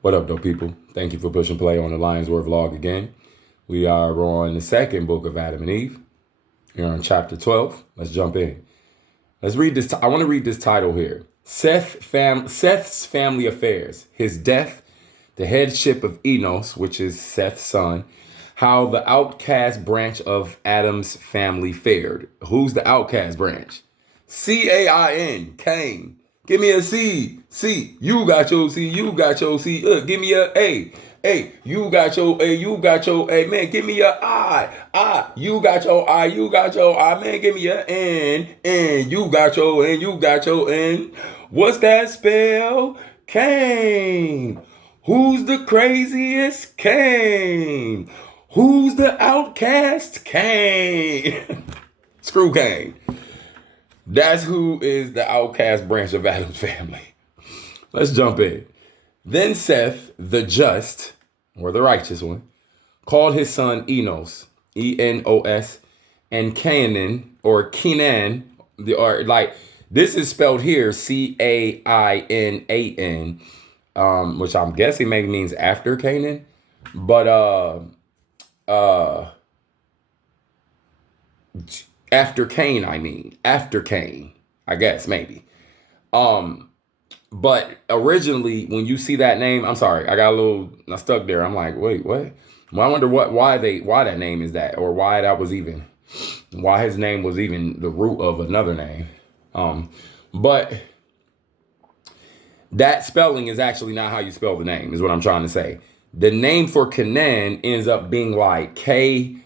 What up, though, people? Thank you for pushing play on the Lions Word vlog again. We are on the second book of Adam and Eve. We're on chapter 12. Let's jump in. Let's read this. I want to read this title here. Seth's family affairs, his death, the headship of Enos, which is Seth's son, how the outcast branch of Adam's family fared. Who's the outcast branch? Cain, Cain. Give me a C. C. You got your C. You got your C. Give me a A. A. You got your A. You got your A. Man, give me a I. I. You got your I. You got your I. Man, give me a N. N. You got your N. You got your N. What's that spell? Cain. Who's the craziest? Cain. Who's the outcast? Cain. Screw Cain. That's who is the outcast branch of Adam's family. Let's jump in. Then Seth, the just, or the righteous one, called his son Enos, E-N-O-S, and Canaan, or Kenan, this is spelled here, C-A-I-N-A-N, which I'm guessing maybe means after Canaan, but after Cain, after Cain, I guess, maybe. But originally, when you see that name, I'm sorry, I stuck there. I'm like, wait, what? Well, I wonder why that name is that, or why his name was even the root of another name. But that spelling is actually not how you spell the name, is what I'm trying to say. The name for Canaan ends up being like K-E-E-N-A-N.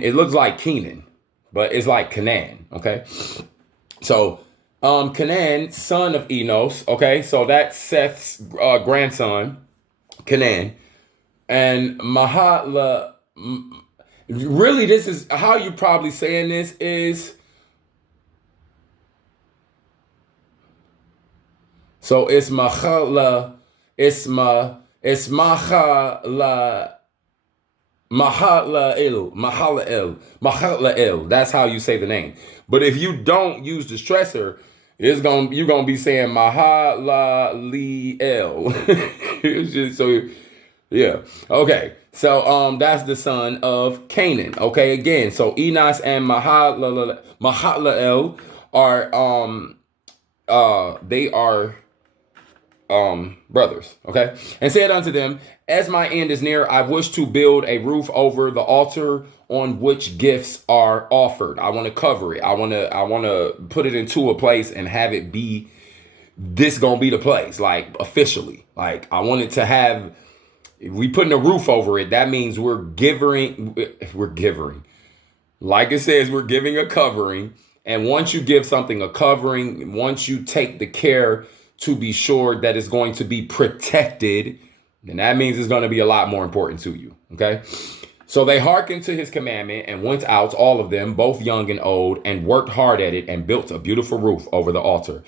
It looks like Kenan, but it's like Canaan, okay? So, Canaan, son of Enos, okay? So that's Seth's grandson, Canaan. And Mahala, really, this is how you probably saying this is. So it's Mahala, it's Mahala. Mahala'el. That's how you say the name. But if you don't use the stressor, you're gonna be saying Mahalaliel. It's just so yeah. Okay. So that's the son of Canaan. Okay, again. So Enos and Mahala'el are they are brothers, okay? And said unto them, as my end is near, I wish to build a roof over the altar on which gifts are offered. I want to cover it. I want to put it into a place and have it be this gonna be the place, like officially. Like I want it to have. If we putting a roof over it, that means we're giving. Like it says, we're giving a covering. And once you give something a covering, once you take the care to be sure that it's going to be protected, then that means it's going to be a lot more important to you, okay? So they hearkened to his commandment and went out, all of them, both young and old, and worked hard at it and built a beautiful roof over the altar.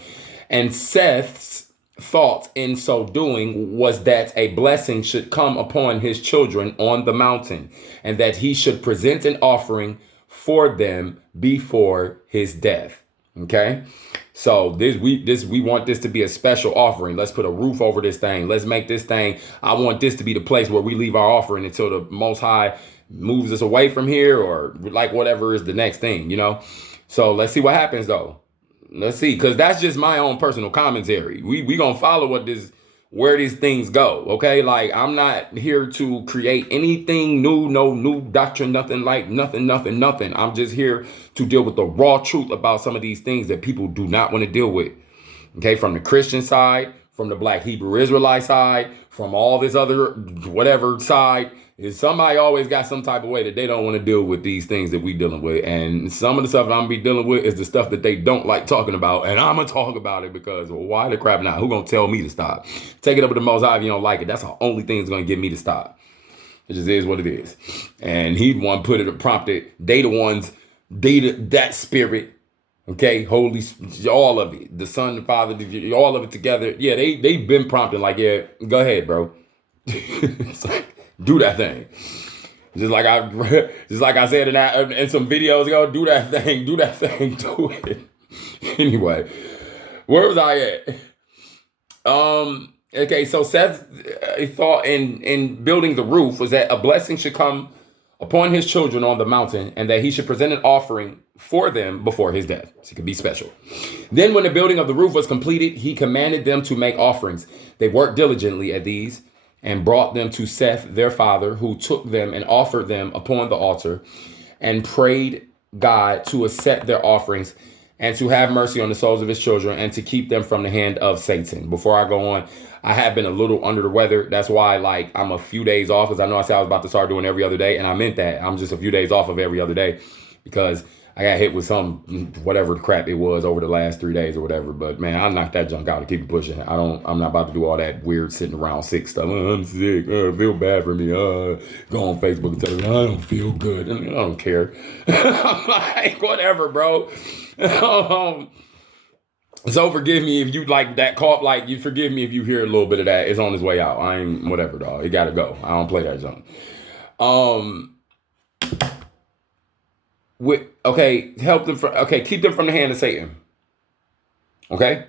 And Seth's thought in so doing was that a blessing should come upon his children on the mountain, and that he should present an offering for them before his death, okay? So we want this to be a special offering. Let's put a roof over this thing. Let's make this thing. I want this to be the place where we leave our offering until the Most High moves us away from here, or like whatever is the next thing, you know? So let's see what happens though. Let's see, because that's just my own personal commentary. We gonna follow where these things go, okay? Like, I'm not here to create anything new, no new doctrine, nothing. I'm just here to deal with the raw truth about some of these things that people do not want to deal with, okay? From the Christian side, from the Black Hebrew Israelite side, from all this other whatever side, is somebody always got some type of way that they don't want to deal with these things that we dealing with. And some of the stuff that I'm gonna be dealing with is the stuff that they don't like talking about. And I'm gonna talk about it because, well, why the crap not? Who gonna tell me to stop? Take it up with the Most High if you don't like it. That's the only thing that's gonna get me to stop. It just is what it is. And he prompted, they the ones, that spirit, okay, holy, all of it, the Son, the Father, all of it together. Yeah, they've been prompting like, yeah, go ahead, bro. It's like, do that thing. Just like I said in some videos ago, do that thing, do it. Anyway, where was I at? Okay, so Seth thought in building the roof was that a blessing should come upon his children on the mountain, and that he should present an offering for them before his death. So it could be special. Then, when the building of the roof was completed, he commanded them to make offerings. They worked diligently at these and brought them to Seth, their father, who took them and offered them upon the altar and prayed God to accept their offerings and to have mercy on the souls of his children and to keep them from the hand of Satan. Before I go on, I have been a little under the weather. That's why, like, I'm a few days off, because I know I said I was about to start doing every other day, and I meant that. I'm just a few days off of every other day because I got hit with some whatever crap it was over the last 3 days or whatever. But man, I knocked that junk out and keep it pushing. I'm not about to do all that weird sitting around sick stuff. I'm sick. Feel bad for me. Go on Facebook and tell me I don't feel good. I don't care. I'm like, whatever, bro. So forgive me if you like that cough. Like, you forgive me if you hear a little bit of that. It's on its way out. I ain't whatever, dog. It gotta go. I don't play that junk. Help them from. Okay, keep them from the hand of Satan. Okay.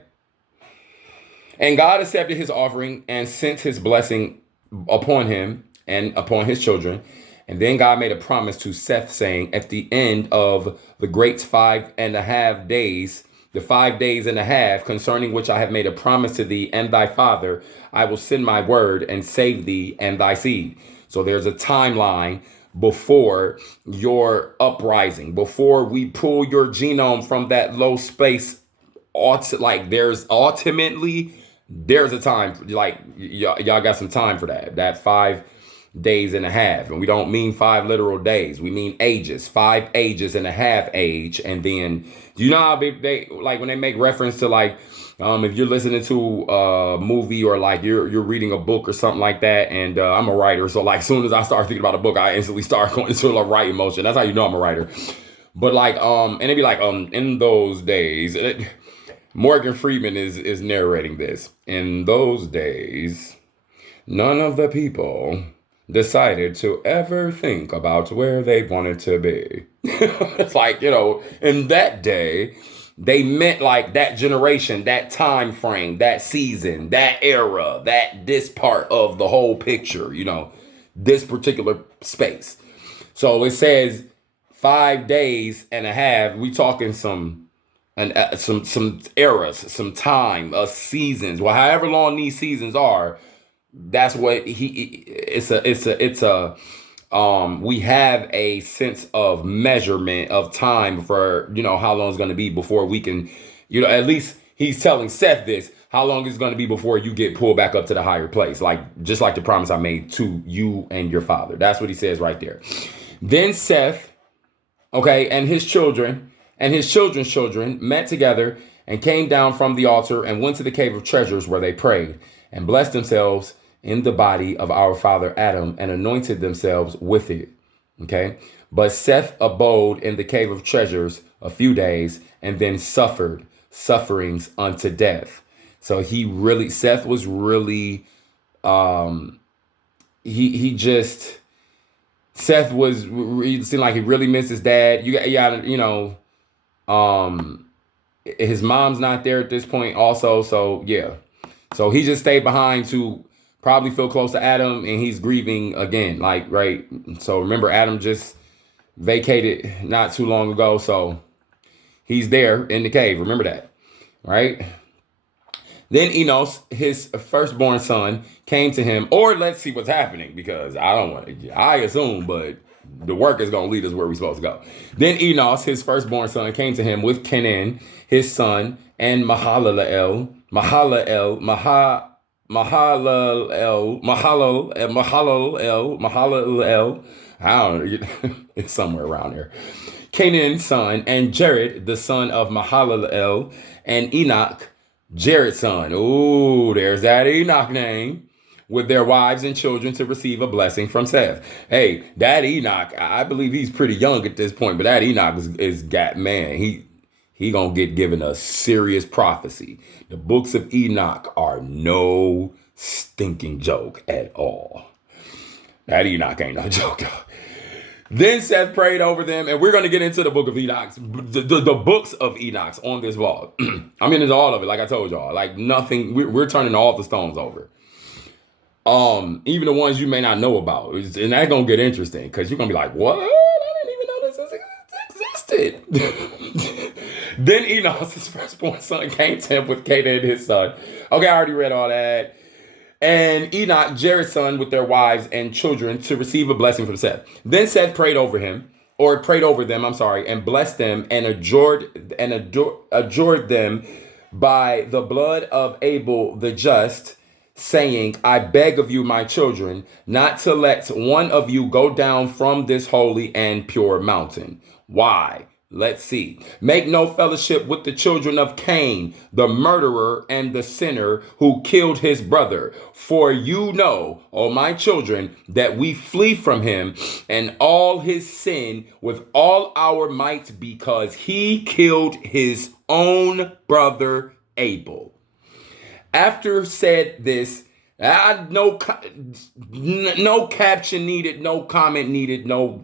And God accepted his offering and sent his blessing upon him and upon his children. And then God made a promise to Seth, saying, at the end of the great 5.5 days, the 5 days and a half, concerning which I have made a promise to thee and thy father, I will send my word and save thee and thy seed. So there's a timeline before your uprising, before we pull your genome from that low space. Like, there's a time, like, y'all got some time for that 5 days and a half. And we don't mean 5 literal days. We mean ages, 5 ages and a half age. And then, you know how they like when they make reference to, like, if you're listening to a movie or like you're reading a book or something like that, and I'm a writer, so like as soon as I start thinking about a book, I instantly start going into a writing motion. That's how you know I'm a writer. But like and it'd be like in those days, Morgan Freeman is narrating this. In those days, none of the people decided to ever think about where they wanted to be. It's like, in that day, they meant like that generation, that time frame, that season, that era, this part of the whole picture, this particular space. So it says 5 days and a half. We talking some eras, some time, seasons. Well, however long these seasons are, that's what we have a sense of measurement of time for, how long it's going to be before we can, at least he's telling Seth this, how long it's going to be before you get pulled back up to the higher place. Like, just like the promise I made to you and your father. That's what he says right there. Then Seth, and his children and his children's children met together and came down from the altar and went to the cave of treasures, where they prayed and blessed themselves in the body of our father Adam and anointed themselves with it. Okay. But Seth abode in the cave of treasures a few days and then suffered sufferings unto death. So Seth was really, Seth was, it seemed like he really missed his dad. His mom's not there at this point also. So yeah. So he just stayed behind to probably feel close to Adam, and he's grieving again. Like, right. So remember, Adam just vacated not too long ago. So he's there in the cave. Remember that. Right. Then Enos, his firstborn son, came to him, or let's see what's happening, because I assume, but the work is going to lead us where we're supposed to go. Then Enos, his firstborn son, came to him with Canaan, his son, and Mahalalel. I don't know, it's somewhere around there. Canaan's son, and Jared, the son of Mahalalel, and Enoch, Jared's son. Ooh, there's that Enoch name. With their wives and children, to receive a blessing from Seth. Hey, that Enoch, I believe he's pretty young at this point, but that Enoch is got, man, he gonna get given a serious prophecy. The books of Enoch are no stinking joke at all. That Enoch ain't no joke. Then Seth prayed over them, and we're going to get into the book of Enoch, the books of Enoch on this vlog. I'm into all of it, like I told y'all. Like nothing, we're turning all the stones over. Even the ones you may not know about, and that's gonna get interesting because you're gonna be like, "What? I didn't even know this existed." Then Enos, his firstborn son, came to him with Canaan and his son. Okay, I already read all that. And Enoch, Jared's son, with their wives and children to receive a blessing from Seth. Then Seth prayed over them, and blessed them and adjured them by the blood of Abel the just, saying, I beg of you, my children, not to let one of you go down from this holy and pure mountain. Why? Let's see. Make no fellowship with the children of Cain, the murderer and the sinner who killed his brother. For you know, O my children, that we flee from him and all his sin with all our might, because he killed his own brother Abel. After said this, no caption needed, no comment needed, no.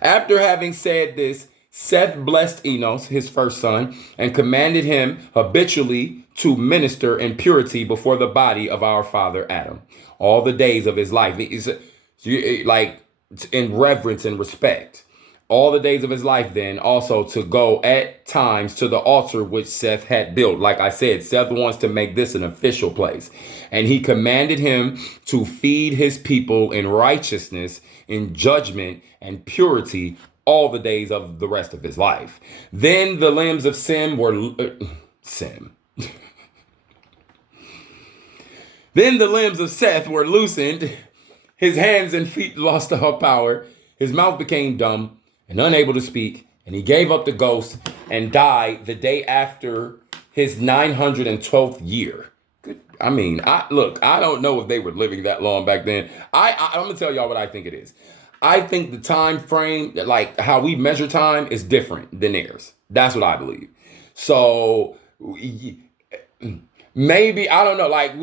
After having said this, Seth blessed Enos, his first son, and commanded him habitually to minister in purity before the body of our father Adam all the days of his life. Like in reverence and respect. All the days of his life, then, also to go at times to the altar which Seth had built. Like I said, Seth wants to make this an official place. And he commanded him to feed his people in righteousness, in judgment, and purity all the days of the rest of his life. Then the limbs of Then the limbs of Seth were loosened. His hands and feet lost all power. His mouth became dumb and unable to speak, and he gave up the ghost and died the day after his 912th year. I don't know if they were living that long back then. I'm gonna tell y'all what I think it is. I think the time frame, like how we measure time, is different than theirs. That's what I believe. So maybe, I don't know, like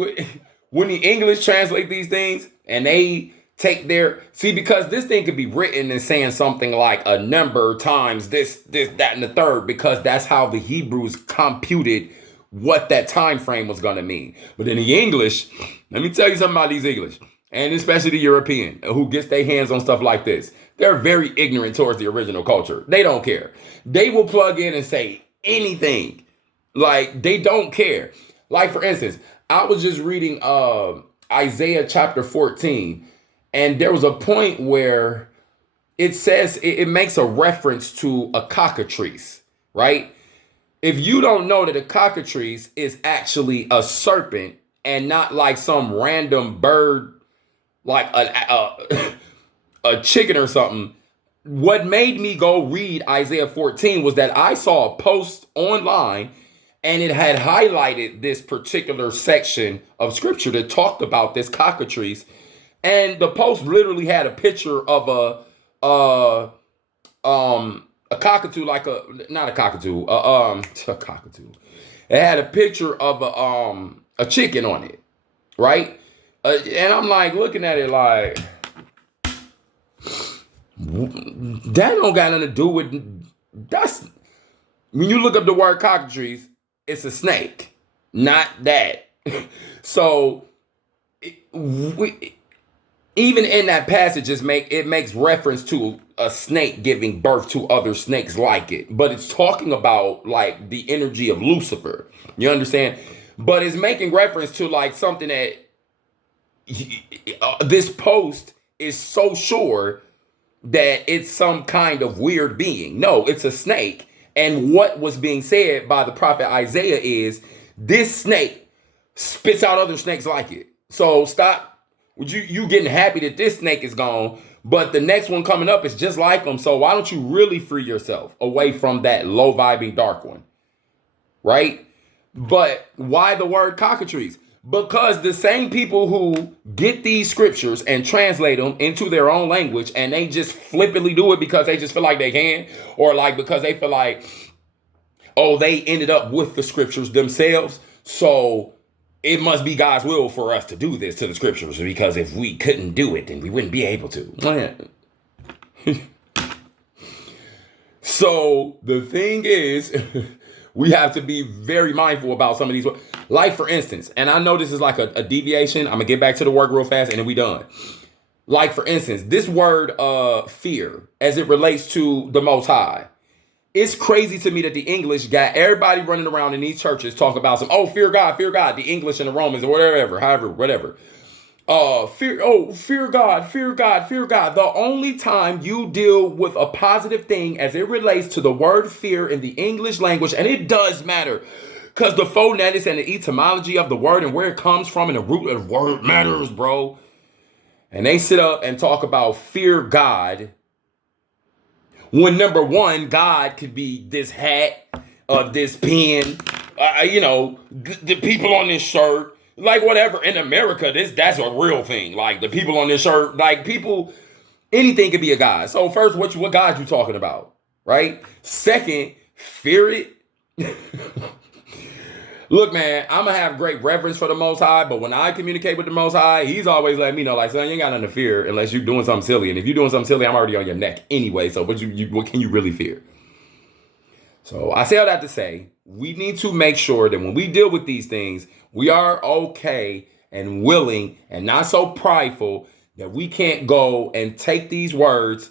when the English translate these things and they take because this thing could be written and saying something like a number times this, that, and the third, because that's how the Hebrews computed what that time frame was going to mean. But in the English, let me tell you something about these English, and especially the European who gets their hands on stuff like this. They're very ignorant towards the original culture. They don't care. They will plug in and say anything. Like, they don't care. Like, for instance, I was just reading Isaiah chapter 14, and there was a point where it says, it makes a reference to a cockatrice, right? If you don't know that a cockatrice is actually a serpent and not like some random bird, like a chicken or something, what made me go read Isaiah 14 was that I saw a post online and it had highlighted this particular section of scripture that talked about this cockatrice. And the post literally had a picture of a cockatoo, not a cockatoo, a cockatoo. It had a picture of a chicken on it, right? And I'm like looking at it like, that don't got nothing to do with, when you look up the word cockatrice, it's a snake, not that. So even in that passage, it makes reference to a snake giving birth to other snakes like it. But it's talking about like the energy of Lucifer. You understand? But it's making reference to like something that this post is so sure that it's some kind of weird being. No, it's a snake. And what was being said by the prophet Isaiah is this snake spits out other snakes like it. So stop. You getting happy that this snake is gone, but the next one coming up is just like them. So why don't you really free yourself away from that low vibing dark one, right? But why the word cockatrice? Because the same people who get these scriptures and translate them into their own language, and they just flippantly do it because they just feel like they can, or like because they feel like, oh, they ended up with the scriptures themselves, so it must be God's will for us to do this to the scriptures, because if we couldn't do it, then we wouldn't be able to. So the thing is, we have to be very mindful about some of these. Like, for instance, and I know this is like a deviation. I'm going to get back to the work real fast and then we done. Like, for instance, this word fear, as it relates to the Most High. It's crazy to me that the English got everybody running around in these churches talking about fear God, the English and the Romans or whatever. Fear God, fear God, fear God. The only time you deal with a positive thing as it relates to the word fear in the English language, and it does matter, because the phonetics and the etymology of the word and where it comes from and the root of the word matters, bro. And they sit up and talk about fear God, when number one, God could be this hat, this pen, the people on this shirt, like whatever. In America, that's a real thing. Like the people on this shirt, like people, anything could be a God. So first, what God you talking about, right? Second, fear it. Look, man, I'm going to have great reverence for the Most High, but when I communicate with the Most High, he's always letting me know, like, son, you ain't got nothing to fear unless you're doing something silly. And if you're doing something silly, I'm already on your neck anyway, so what can you really fear? So I say all that to say, we need to make sure that when we deal with these things, we are okay and willing and not so prideful that we can't go and take these words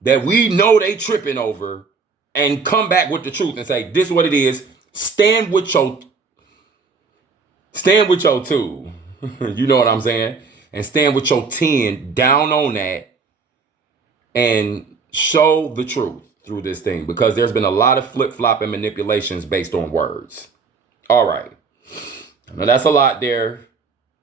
that we know they tripping over and come back with the truth and say, this is what it is. Stand with your two. You know what I'm saying? And stand with your 10 down on that and show the truth through this thing, because there's been a lot of flip-flop and manipulations based on words. All right. Now that's a lot there,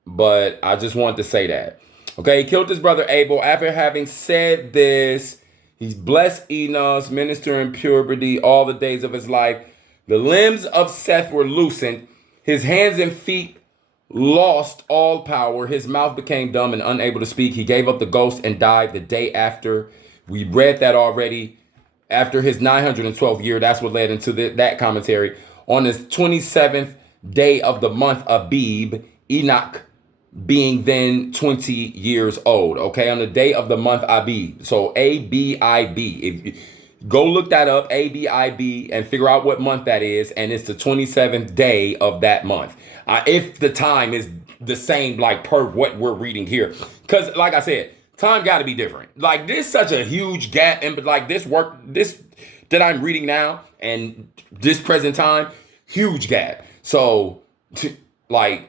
but I just wanted to say that. Okay, he killed his brother Abel. After having said this, he's blessed Enos, minister in purity all the days of his life. The limbs of Seth were loosened. His hands and feet lost all power. His mouth became dumb and unable to speak. He gave up the ghost and died the day after. We read that already. After his 912th year, that's what led into that commentary. On his 27th day of the month Abib, Enoch being then 20 years old. Okay, on the day of the month Abib. So A-B-I-B. Go look that up, A-B-I-B, and figure out what month that is. And it's the 27th day of that month. If the time is the same, like per what we're reading here. Because like I said, time got to be different. Like there's such a huge gap in like this that I'm reading now and this present time, huge gap. So like,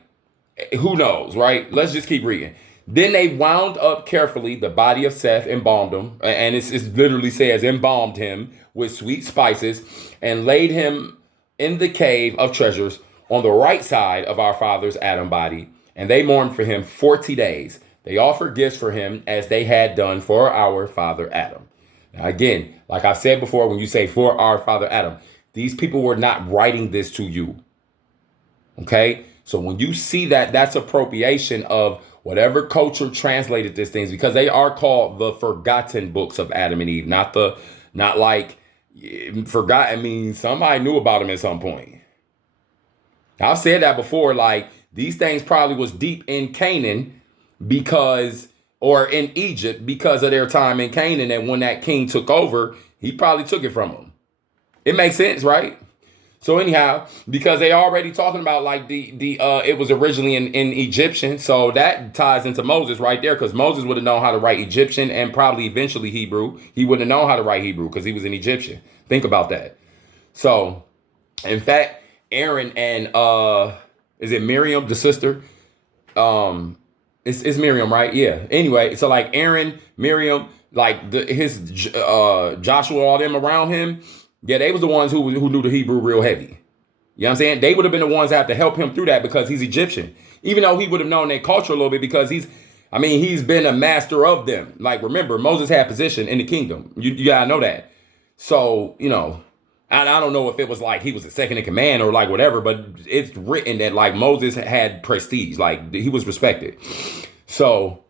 who knows, right? Let's just keep reading. Then they wound up carefully the body of Seth, embalmed him, and it literally says embalmed him with sweet spices, and laid him in the cave of treasures on the right side of our father's Adam body. And they mourned for him 40 days. They offered gifts for him as they had done for our father Adam. Now again, like I said before, when you say for our father Adam, these people were not writing this to you. Okay? So when you see that, that's appropriation of whatever culture translated these things, because they are called the forgotten books of Adam and Eve, not like forgotten means somebody knew about them at some point. I've said that before, like these things probably was deep in Canaan or in Egypt because of their time in Canaan. And when that king took over, he probably took it from them. It makes sense, right? So anyhow, because they already talking about like it was originally in Egyptian. So that ties into Moses right there, because Moses would have known how to write Egyptian and probably eventually Hebrew. He wouldn't have known how to write Hebrew because he was an Egyptian. Think about that. So in fact, Aaron and is it Miriam, the sister? It's Miriam, right? Yeah. Anyway, so like Aaron, Miriam, like Joshua, all them around him. Yeah, they was the ones who knew the Hebrew real heavy. You know what I'm saying? They would have been the ones that have to help him through that because he's Egyptian. Even though he would have known their culture a little bit because he's been a master of them. Like, remember, Moses had position in the kingdom. You gotta know that. So, I don't know if it was like he was the second in command or like whatever, but it's written that like Moses had prestige. Like, he was respected. So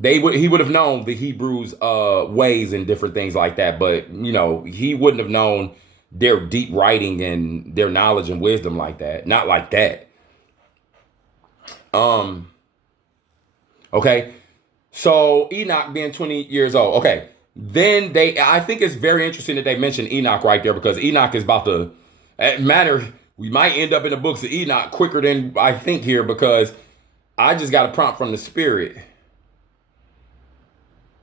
he would have known the Hebrews' ways and different things like that, but he wouldn't have known their deep writing and their knowledge and wisdom like that. Not like that. Okay. So Enoch being 20 years old. Okay. Then I think it's very interesting that they mentioned Enoch right there, because Enoch is about to matter. We might end up in the books of Enoch quicker than I think here, because I just got a prompt from the Spirit.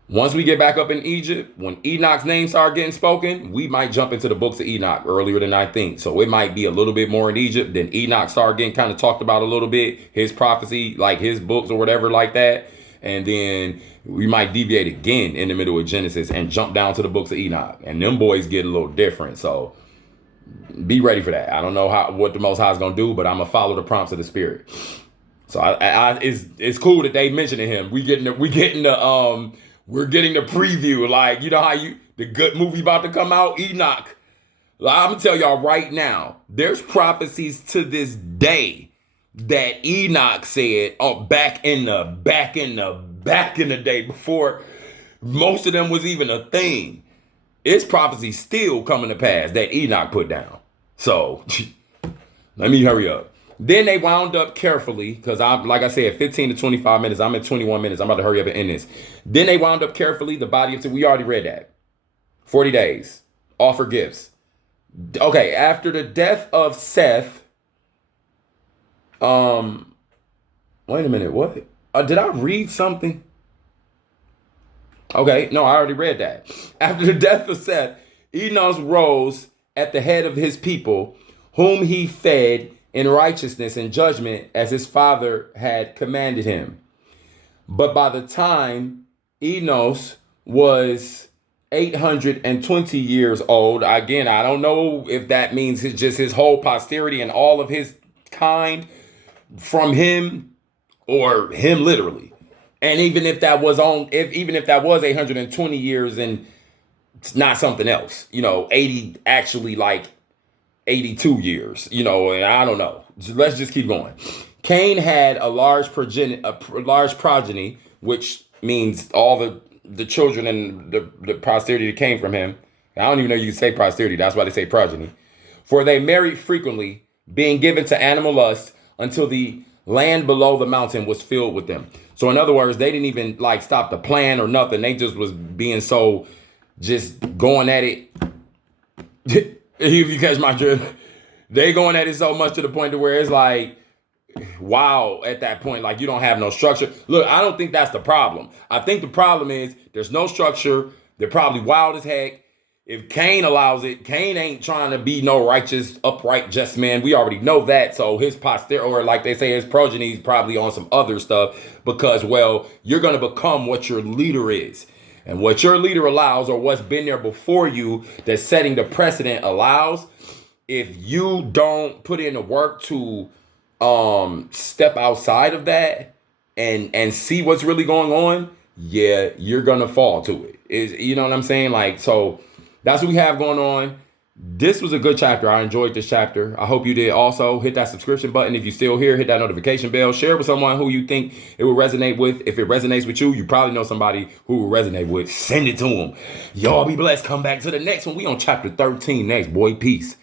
Once we get back up in Egypt, when Enoch's name starts getting spoken, we might jump into the books of Enoch earlier than I think. So it might be a little bit more in Egypt. Then Enoch started getting kind of talked about a little bit, his prophecy, like his books or whatever like that. And then we might deviate again in the middle of Genesis and jump down to the books of Enoch. And them boys get a little different. So be ready for that. I don't know what the Most High is going to do, but I'm going to follow the prompts of the Spirit. So it's cool that they mentioning him. We're getting the preview, like, you know how the good movie about to come out, Enoch. I'm gonna tell y'all right now, there's prophecies to this day that Enoch said, back in the day, before most of them was even a thing. It's prophecy still coming to pass that Enoch put down. So let me hurry up. Then they wound up carefully, because like I said, 15 to 25 minutes. I'm at 21 minutes. I'm about to hurry up and end this. Then they wound up carefully, the body of Seth. We already read that. 40 days. Offer gifts. Okay, after the death of Seth. Wait a minute. What? Did I read something? Okay, no, I already read that. After the death of Seth, Enos rose at the head of his people, whom he fed in righteousness and judgment as his father had commanded him. But by the time Enos was 820 years old, again, I don't know if that means just his whole posterity and all of his kind from him, or him literally. And even if that was 820 years and it's not something else, 80 actually like 82 years, and I don't know. Let's just keep going. Cain had a large progeny, which means all the children and the posterity that came from him. I don't even know you can say posterity. That's why they say progeny. For they married frequently, being given to animal lust, until the land below the mountain was filled with them. So in other words, they didn't even stop the plan or nothing. They just was being so just going at it. If you catch my drift, they going at it so much to the point to where it's like, wow, at that point, you don't have no structure. Look, I don't think that's the problem. I think the problem is there's no structure. They're probably wild as heck. If Cain allows it, Cain ain't trying to be no righteous, upright, just man. We already know that. So his posterity, or like they say, his progeny is probably on some other stuff, because, well, you're going to become what your leader is. And what your leader allows, or what's been there before you that's setting the precedent allows, if you don't put in the work to step outside of that and see what's really going on, yeah, you're going to fall to it. You know what I'm saying? So that's what we have going on. This was a good chapter. I enjoyed this chapter. I hope you did also. Hit that subscription button if you're still here. Hit that notification bell. Share it with someone who you think it will resonate with. If it resonates with you, you probably know somebody who will resonate with. Send it to them. Y'all be blessed. Come back to the next one. We on chapter 13 next, boy. Peace.